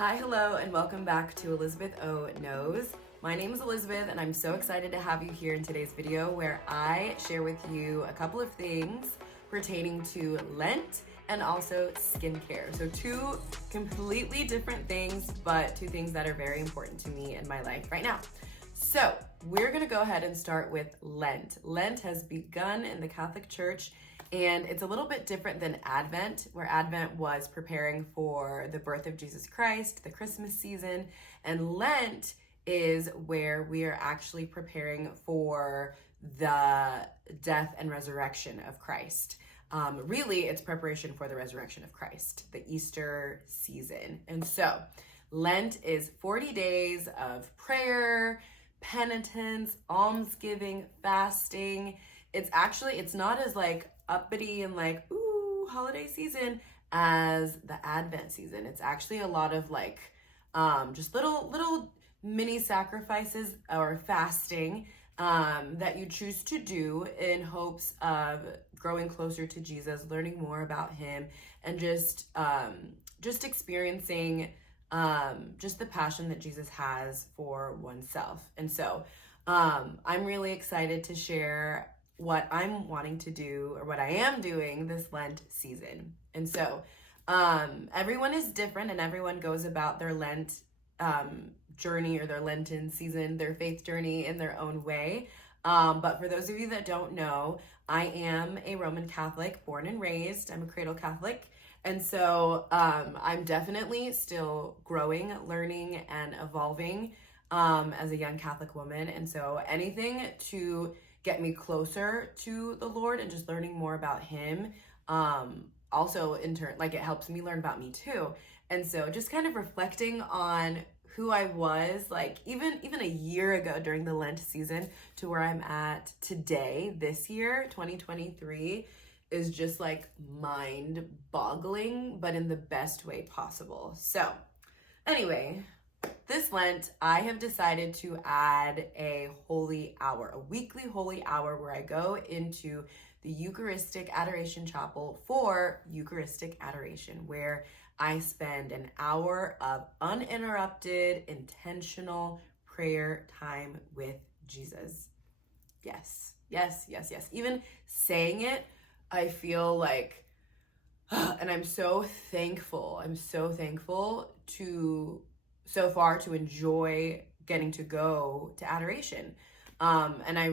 Hi, hello, and welcome back to Elizabeth O Knows. My name is Elizabeth, and I'm so excited to have you here in today's video where I share with you a couple of things pertaining to Lent and also skincare. So two completely different things, but two things that are very important to me in my life right now. So we're gonna go ahead and start with Lent. Lent has begun in the Catholic Church, and it's a little bit different than Advent, where Advent was preparing for the birth of Jesus Christ, the Christmas season, and Lent is where we are actually preparing for the death and resurrection of Christ. Really, it's preparation for the resurrection of Christ, the Easter season. And so Lent is 40 days of prayer, penitence, almsgiving, fasting. It's not as like uppity and like, ooh, holiday season as the Advent season. It's actually a lot of like just little mini sacrifices or fasting that you choose to do in hopes of growing closer to Jesus, learning more about him, and just experiencing just the passion that Jesus has for oneself. And so I'm really excited to share what I'm wanting to do or what I am doing this Lent season. And so everyone is different and everyone goes about their Lent journey or their Lenten season, their faith journey in their own way. But for those of you that don't know, I am a Roman Catholic, born and raised. I'm a cradle Catholic. And so I'm definitely still growing, learning, and evolving as a young Catholic woman. And so anything to get me closer to the Lord and just learning more about him, also in turn, like it helps me learn about me too. And so just kind of reflecting on who I was like even a year ago during the Lent season to where I'm at today, this year, 2023, is just like mind boggling, but in the best way possible. So anyway, this Lent, I have decided to add a holy hour, a weekly holy hour where I go into the Eucharistic Adoration Chapel for Eucharistic Adoration, where I spend an hour of uninterrupted, intentional prayer time with Jesus. Yes, yes, yes, yes. Even saying it, I feel like, and I'm so thankful. I'm so thankful to so far to enjoy getting to go to adoration. And I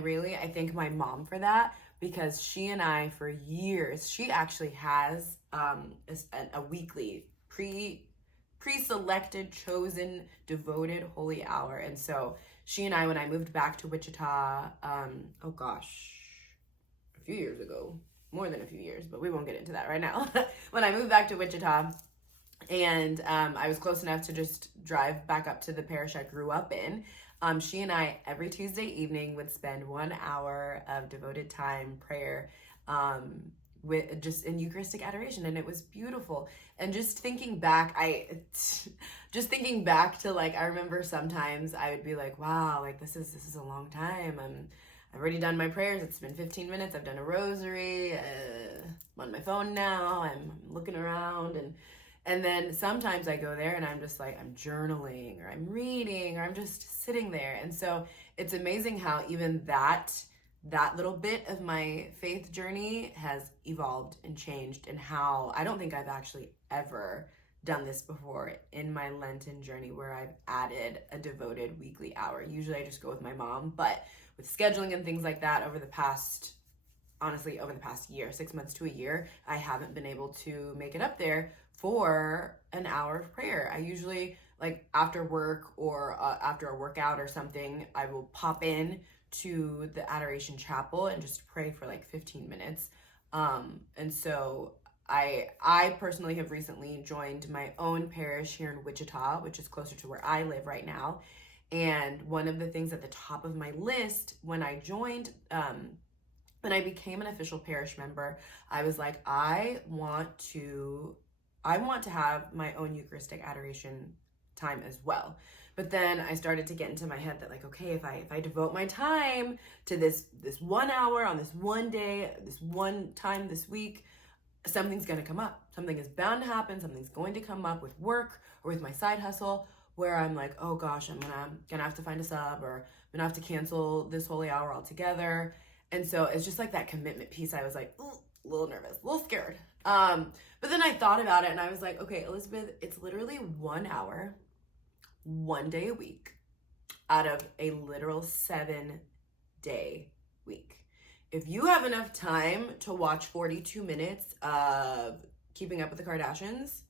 thank my mom for that, because she and I for years, she actually has a weekly pre-selected, chosen, devoted holy hour. And so she and I, when I moved back to Wichita, oh gosh, a few years ago, more than a few years, but we won't get into that right now. When I moved back to Wichita, and I was close enough to just drive back up to the parish I grew up in, she and I every Tuesday evening would spend 1 hour of devoted time prayer with just in Eucharistic adoration, and it was beautiful. And just thinking back to like, I remember sometimes I would be like, wow, like this is a long time. I've already done my prayers. It's been 15 minutes. I've done a rosary. I'm on my phone now. I'm looking around, and then sometimes I go there and I'm just like, I'm journaling or I'm reading or I'm just sitting there. And so it's amazing how even that little bit of my faith journey has evolved and changed, and how I don't think I've actually ever done this before in my Lenten journey where I've added a devoted weekly hour. Usually I just go with my mom, but with scheduling and things like that over the past year, 6 months to a year, I haven't been able to make it up there for an hour of prayer. I usually, like after work or after a workout or something, I will pop in to the Adoration Chapel and just pray for like 15 minutes. And so I personally have recently joined my own parish here in Wichita, which is closer to where I live right now. And one of the things at the top of my list when I joined, when I became an official parish member, I was like, I want to have my own Eucharistic adoration time as well. But then I started to get into my head that like, okay, if I devote my time to this 1 hour on this one day, this one time this week, something's going to come up. Something is bound to happen. Something's going to come up with work or with my side hustle where I'm like, oh gosh, I'm gonna have to find a sub, or I'm gonna have to cancel this holy hour altogether. And so it's just like that commitment piece. I was like, ooh, a little nervous, a little scared. But then I thought about it and I was like, okay, Elizabeth, it's literally 1 hour, 1 day a week out of a literal 7-day week. If you have enough time to watch 42 minutes of Keeping Up with the Kardashians,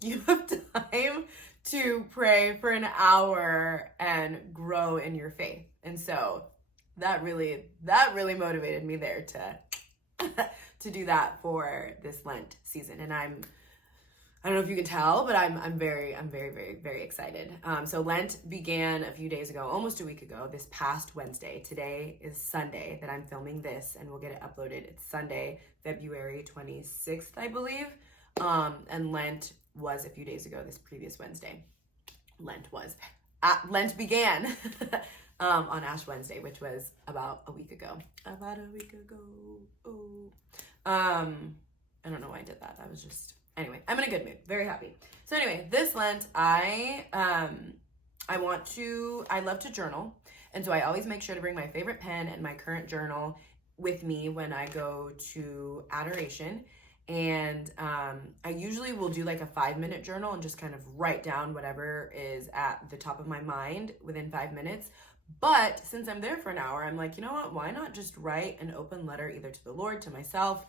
you have time to pray for an hour and grow in your faith. And so that really motivated me there to do that for this Lent season. And I don't know if you can tell, but I'm very, very excited. So Lent began a few days ago, almost a week ago, this past Wednesday. Today is Sunday that I'm filming this, and we'll get it uploaded. It's Sunday, February 26th, I believe. And Lent was a few days ago, this previous Wednesday. Lent began on Ash Wednesday, which was about a week ago. Oh. I don't know why I did that. That was just... Anyway, I'm in a good mood. Very happy. So anyway, this Lent, I love to journal. And so I always make sure to bring my favorite pen and my current journal with me when I go to adoration. And I usually will do like a 5-minute journal and just kind of write down whatever is at the top of my mind within 5 minutes. But since I'm there for an hour, I'm like, you know what? Why not just write an open letter either to the Lord, to myself,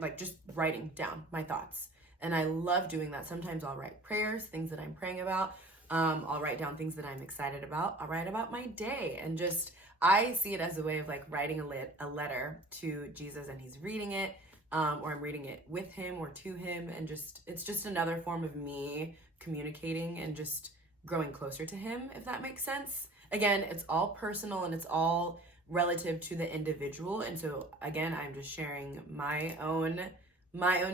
like just writing down my thoughts. And I love doing that. Sometimes I'll write prayers, things that I'm praying about. I'll write down things that I'm excited about. I'll write about my day, and just, I see it as a way of like writing a letter to Jesus, and he's reading it, or I'm reading it with him or to him. And just, it's just another form of me communicating and just growing closer to him, if that makes sense. Again, it's all personal and it's all relative to the individual. And so again, I'm just sharing my own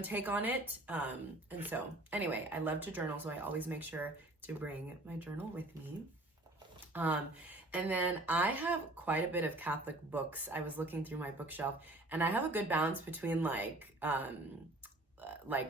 take on it. And so anyway, I love to journal, so I always make sure to bring my journal with me. And then I have quite a bit of Catholic books. I was looking through my bookshelf, and I have a good balance between like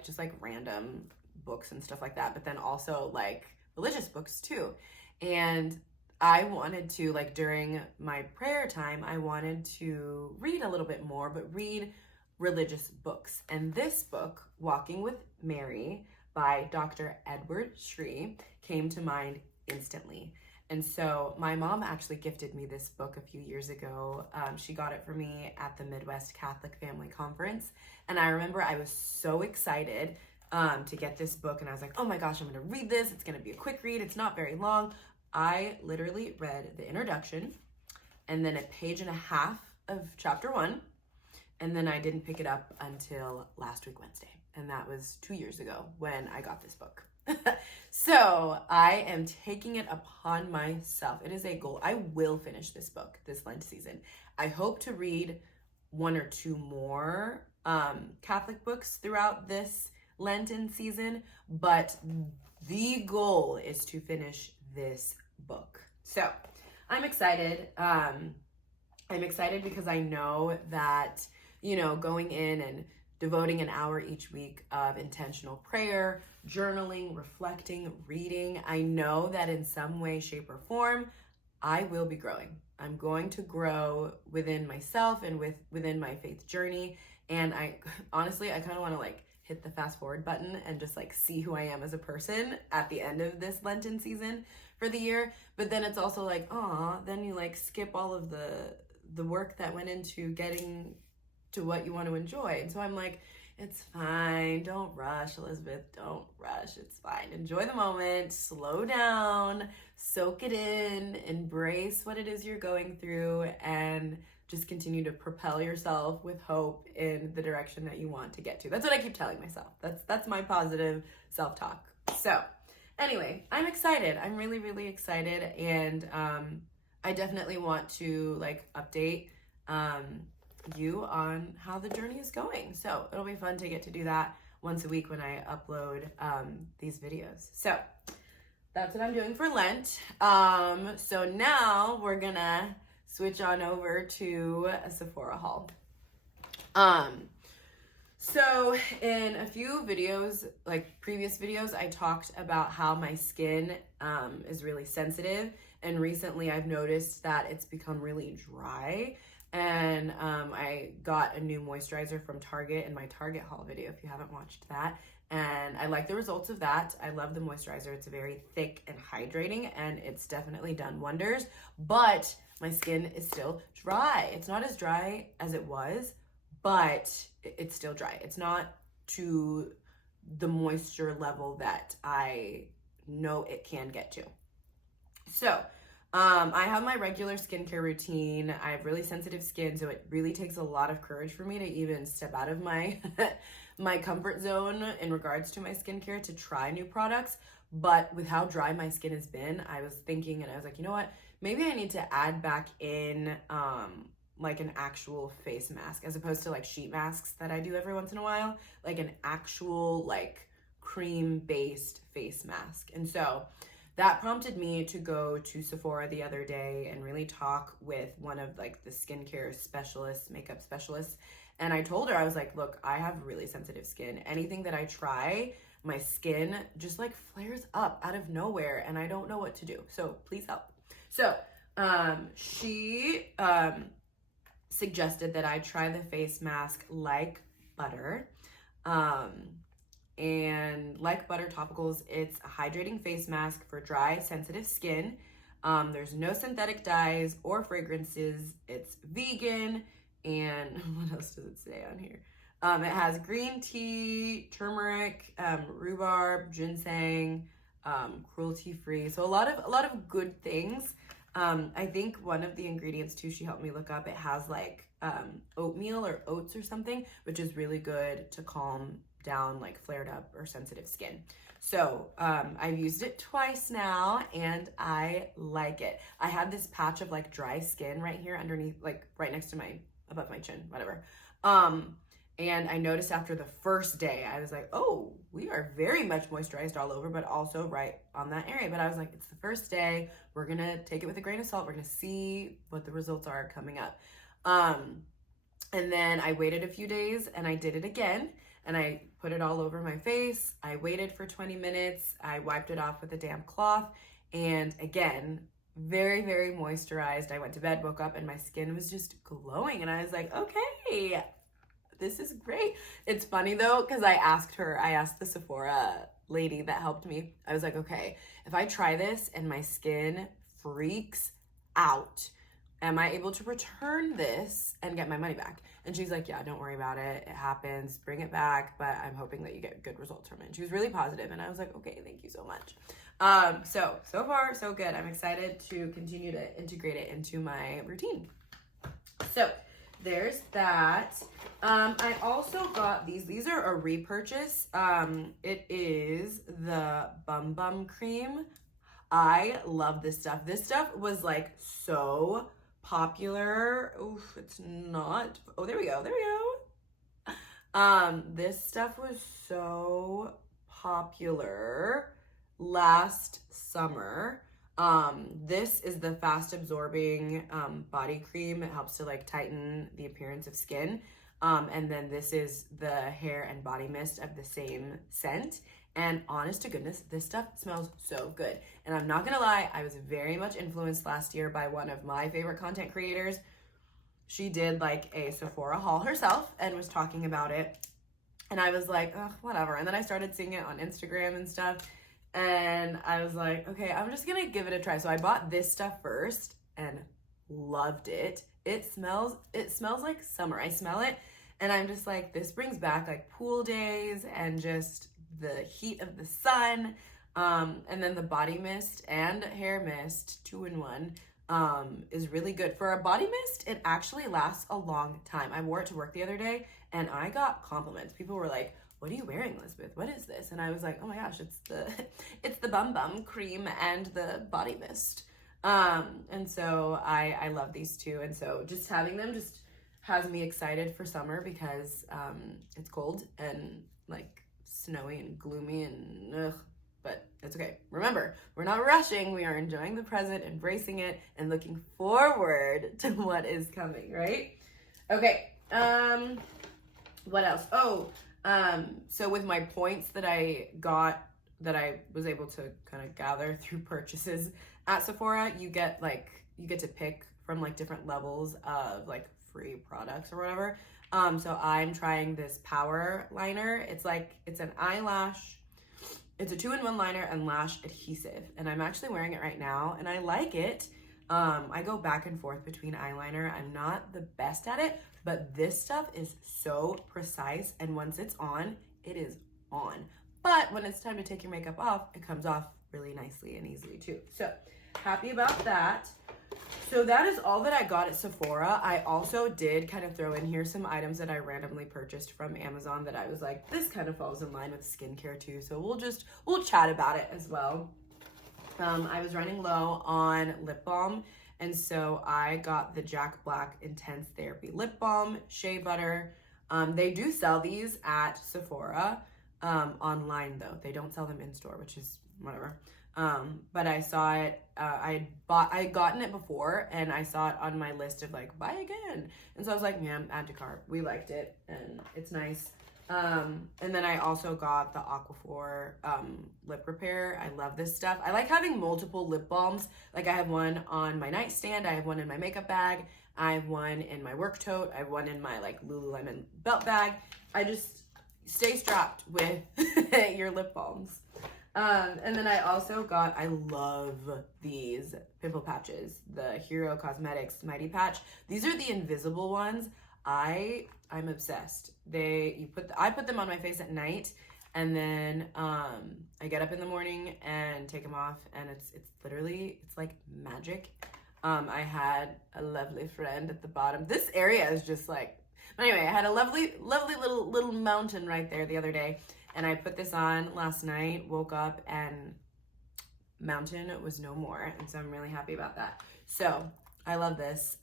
just like random books and stuff like that, but then also like religious books too. And I wanted to, like, during my prayer time, I wanted to read a little bit more, but read religious books. And this book, Walking with Mary by Dr. Edward Shree, came to mind instantly. And so my mom actually gifted me this book a few years ago. She got it for me at the Midwest Catholic Family Conference. And I remember I was so excited to get this book. And I was like, oh my gosh, I'm going to read this. It's going to be a quick read. It's not very long. I literally read the introduction and then a page and a half of chapter 1. And then I didn't pick it up until last week, Wednesday. And that was 2 years ago when I got this book. So I am taking it upon myself. It is a goal. I will finish this book this Lent season. I hope to read 1 or 2 more Catholic books throughout this Lenten season, but the goal is to finish this book. So I'm excited. I'm excited because I know that, you know, going in and devoting an hour each week of intentional prayer, journaling, reflecting, reading, I know that in some way, shape, or form, I will be growing. I'm going to grow within myself and within my faith journey. And I honestly, I kind of want to like hit the fast forward button and just like see who I am as a person at the end of this Lenten season for the year. But then it's also like, then you like skip all of the work that went into getting to what you want to enjoy. And so I'm like, it's fine. Don't rush, Elizabeth. Don't rush. It's fine. Enjoy the moment. Slow down. Soak it in. Embrace what it is you're going through, and just continue to propel yourself with hope in the direction that you want to get to. That's what I keep telling myself. That's my positive self-talk. So anyway, I'm excited. I'm really, really excited. And I definitely want to like update you on how the journey is going. So it'll be fun to get to do that once a week when I upload these videos. So that's what I'm doing for Lent. So now we're gonna switch on over to a Sephora haul. Um, so in a few videos, like previous videos, I talked about how my skin is really sensitive. And recently I've noticed that it's become really dry. And I got a new moisturizer from Target in my Target haul video, if you haven't watched that. And I like the results of that. I love the moisturizer. It's very thick and hydrating, and it's definitely done wonders. But my skin is still dry. It's not as dry as it was, but it's still dry. It's not to the moisture level that I know it can get to. So, I have my regular skincare routine. I have really sensitive skin, so it really takes a lot of courage for me to even step out of my my comfort zone in regards to my skincare to try new products. But with how dry my skin has been, I was thinking, and I was like, you know what? Maybe I need to add back in like an actual face mask, as opposed to like sheet masks that I do every once in a while, like an actual like cream-based face mask. And so that prompted me to go to Sephora the other day and really talk with one of like the skincare specialists, makeup specialists. And I told her, I was like, look, I have really sensitive skin. Anything that I try, my skin just like flares up out of nowhere and I don't know what to do. So please help. So she suggested that I try the face mask Like Butter. And Like Butter Topicals, it's a hydrating face mask for dry, sensitive skin. There's no synthetic dyes or fragrances. It's vegan. And what else does it say on here? It has green tea, turmeric, rhubarb, ginseng, cruelty-free. So a lot of good things. I think one of the ingredients too, she helped me look up, it has like oatmeal or oats or something, which is really good to calm down like flared up or sensitive skin. So I've used it twice now and I like it. I had this patch of like dry skin right here underneath, like right next to above my chin, whatever. And I noticed after the first day, I was like, oh, we are very much moisturized all over, but also right on that area. But I was like, it's the first day. We're going to take it with a grain of salt. We're going to see what the results are coming up. And then I waited a few days and I did it again. And I put it all over my face. I waited for 20 minutes. I wiped it off with a damp cloth. And again, very, very moisturized. I went to bed, woke up, and my skin was just glowing. And I was like, okay, this is great. It's funny though, because I asked the Sephora lady that helped me. I was like, okay, if I try this and my skin freaks out, am I able to return this and get my money back? And she's like, yeah, don't worry about it. It happens. Bring it back. But I'm hoping that you get good results from it. And she was really positive. And I was like, okay, thank you so much. So far, so good. I'm excited to continue to integrate it into my routine. So there's that. I also got these. These are a repurchase. It is the Bum Bum Cream. I love this stuff. This stuff was like so popular. Oof, it's not. Oh, there we go. There we go. This stuff was so popular last summer. This is the fast absorbing body cream. It helps to like tighten the appearance of skin. And then this is the hair and body mist of the same scent. And honest to goodness, this stuff smells so good. And I'm not gonna lie, I was very much influenced last year by one of my favorite content creators. She did like a Sephora haul herself and was talking about it. And I was like, oh, whatever. And then I started seeing it on Instagram and stuff. And I was like, okay, I'm just gonna give it a try. So I bought this stuff first and loved it. It smells like summer. I smell it and I'm just like, this brings back like pool days and just the heat of the sun. And then the body mist and hair mist, 2-in-1, is really good. For a body mist, it actually lasts a long time. I wore it to work the other day and I got compliments. People were like, what are you wearing, Elizabeth? What is this? And I was like, oh my gosh, it's the Bum Bum Cream and the body mist. And so I love these two. And so just having them just has me excited for summer because it's cold and like snowy and gloomy and ugh, but it's okay. Remember, we're not rushing. We are enjoying the present, embracing it, and looking forward to what is coming, right? Okay. What else? So with my points that I was able to kind of gather through purchases at Sephora, you get to pick from like different levels of like free products or whatever. So I'm trying this power liner. It's an eyelash. It's a 2-in-1 liner and lash adhesive, and I'm actually wearing it right now, and I like it. I go back and forth between eyeliner. I'm not the best at it, but this stuff is so precise, and once it's on, it is on. But when it's time to take your makeup off, it comes off really nicely and easily too. So happy about that. So that is all that I got at Sephora. I also did kind of throw in here some items that I randomly purchased from Amazon that I was like, this kind of falls in line with skincare too. So we'll chat about it as well. I was running low on lip balm, and so I got the Jack Black Intense Therapy Lip Balm, Shea Butter. They do sell these at Sephora online though. They don't sell them in store, which is whatever. But I saw it, I had gotten it before, and I saw it on my list of like, buy again. And so I was like, man, add to cart. We liked it, and it's nice. And then I also got the Aquaphor lip repair. I love this stuff. I like having multiple lip balms. Like I have one on my nightstand. I have one in my makeup bag. I have one in my work tote. I have one in my like Lululemon belt bag. I just stay strapped with your lip balms. And then I love these pimple patches, the Hero Cosmetics Mighty Patch. These are the invisible ones. I'm obsessed. I put them on my face at night, and then I get up in the morning and take them off, and it's like magic. I had a lovely friend at the bottom. This area is just like, but anyway, I had a lovely little mountain right there the other day, and I put this on last night, woke up, and mountain was no more, and so I'm really happy about that. So I love this.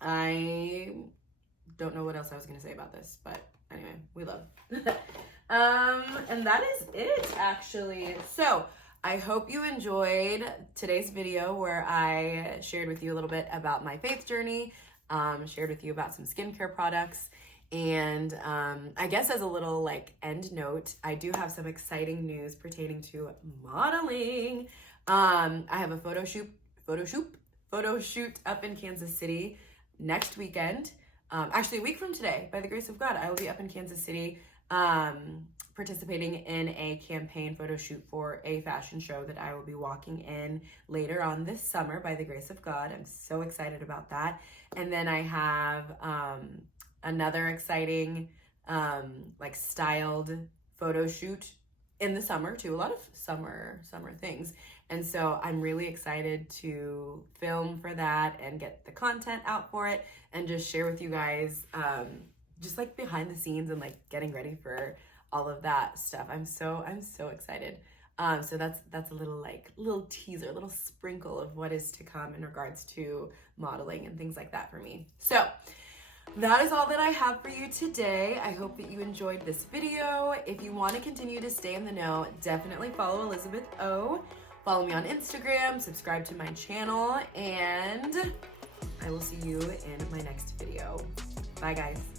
I don't know what else I was gonna say about this, but anyway, we love. And that is it, actually. So I hope you enjoyed today's video where I shared with you a little bit about my faith journey, shared with you about some skincare products, and I guess as a little like end note, I do have some exciting news pertaining to modeling. I have a photo shoot up in Kansas City next weekend. Actually a week from today, by the grace of God, I will be up in Kansas City participating in a campaign photo shoot for a fashion show that I will be walking in later on this summer, by the grace of God. I'm so excited about that. And then I have another exciting like styled photo shoot in the summer too. A lot of summer things. And so I'm really excited to film for that and get the content out for it and just share with you guys just like behind the scenes and like getting ready for all of that stuff. I'm so excited. So that's a little teaser, a little sprinkle of what is to come in regards to modeling and things like that for me. So that is all that I have for you today. I hope that you enjoyed this video. If you want to continue to stay in the know, definitely follow Elizabeth O. Follow me on Instagram, subscribe to my channel, and I will see you in my next video. Bye, guys.